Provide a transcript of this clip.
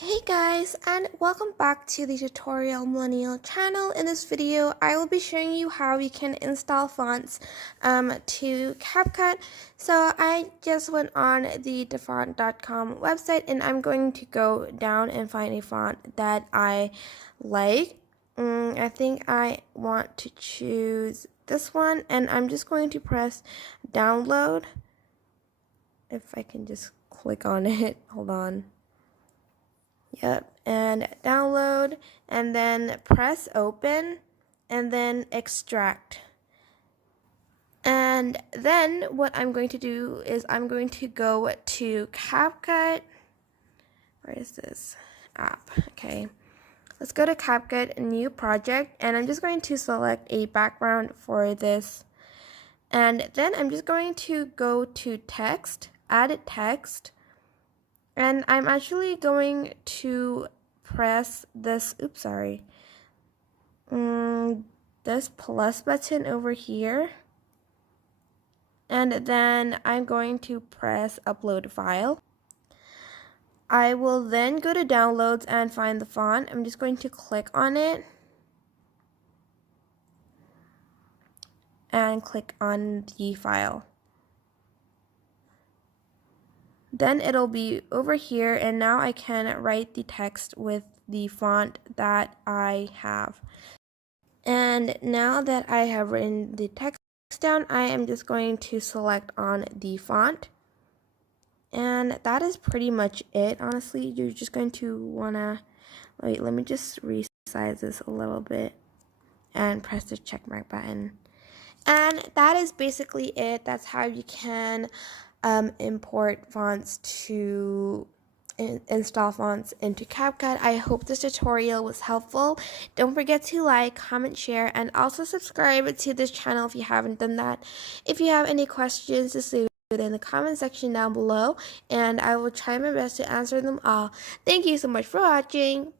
Hey guys, and welcome back to the Tutorial Millennial channel. In this video, I will be showing you how you can install fonts to CapCut. So I just went on the defont.com website and I'm going to go down and find a font that I like. I think I want to choose this one and I'm just going to press download. If I can just click on it, hold on. Yep, and download, and then press open, and then extract. And then what I'm going to do is I'm going to go to CapCut. Where is this app? Okay, let's go to CapCut, new project, and I'm just going to select a background for this. And then I'm just going to go to text, add text. And I'm actually going to press this, this plus button over here. And then I'm going to press upload file. I will then go to downloads and find the font. I'm just going to click on it. And click on the file. Then it'll be over here, and now I can write the text with the font that I have. And now that I have written the text down, I am just going to select on the font. And that is pretty much it. Honestly, you're just going to wanna, wait, let me just resize this a little bit and press the check mark button. And that is basically it. That's how you can import fonts to install fonts into CapCut. I hope this tutorial was helpful. Don't forget to like, comment, share, and also subscribe to this channel if you haven't done that. If you have any questions, just leave it in the comment section down below, and I will try my best to answer them all. Thank you so much for watching.